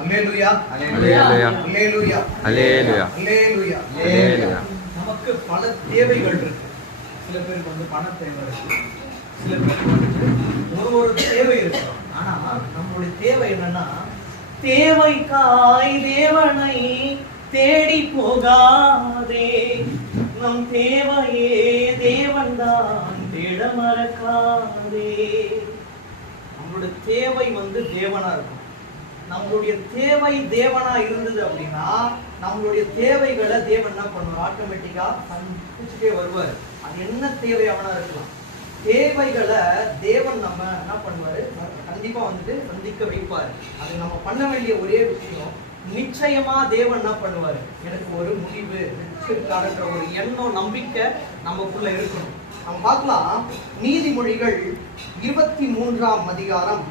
அல்லேலூயா அல்லேலூயா அல்லேலூயா அல்லேலூயா அல்லேலூயா அல்லேலூயா. நமக்கு பல தேவைகள் இருக்கு. சில பேருக்கு வந்து பண தேவை இருக்கு, சில பேருக்கு வந்துட்டு ஒரு தேவை இருக்கு. ஆனா நம்மளுடைய தேவை என்னன்னா, தேவைக்காய் தேவனை தேடி போகாதே, நம் தேவையே தேவன் தான் தேட மறக்காதே. நம்மளுடைய தேவை வந்து தேவனா இருக்கும். நம்மளுடைய தேவை தேவனா இருந்தது அப்படின்னா நம்மளுடைய தேவைகளை தேவன் என்ன பண்ணுவார்? ஆட்டோமேட்டிக்கா சந்திச்சுட்டே வருவார். அது என்ன தேவை அவனா இருக்கலாம், தேவைகளை தேவன் நம்ம என்ன பண்ணுவாரு? கண்டிப்பா வந்துட்டு சந்திக்க வைப்பாரு. அது நம்ம பண்ண வேண்டிய ஒரே விஷயம், நிச்சயமா தேவன் என்ன பண்ணுவாரு? எனக்கு ஒரு முடிவு நிச்சயக்காரன்ற ஒரு எண்ணம், நம்பிக்கை நமக்குள்ள இருக்கணும். நம்ம பார்க்கலாம், நீதிமொழிகள் 23ஆம் அதிகாரம்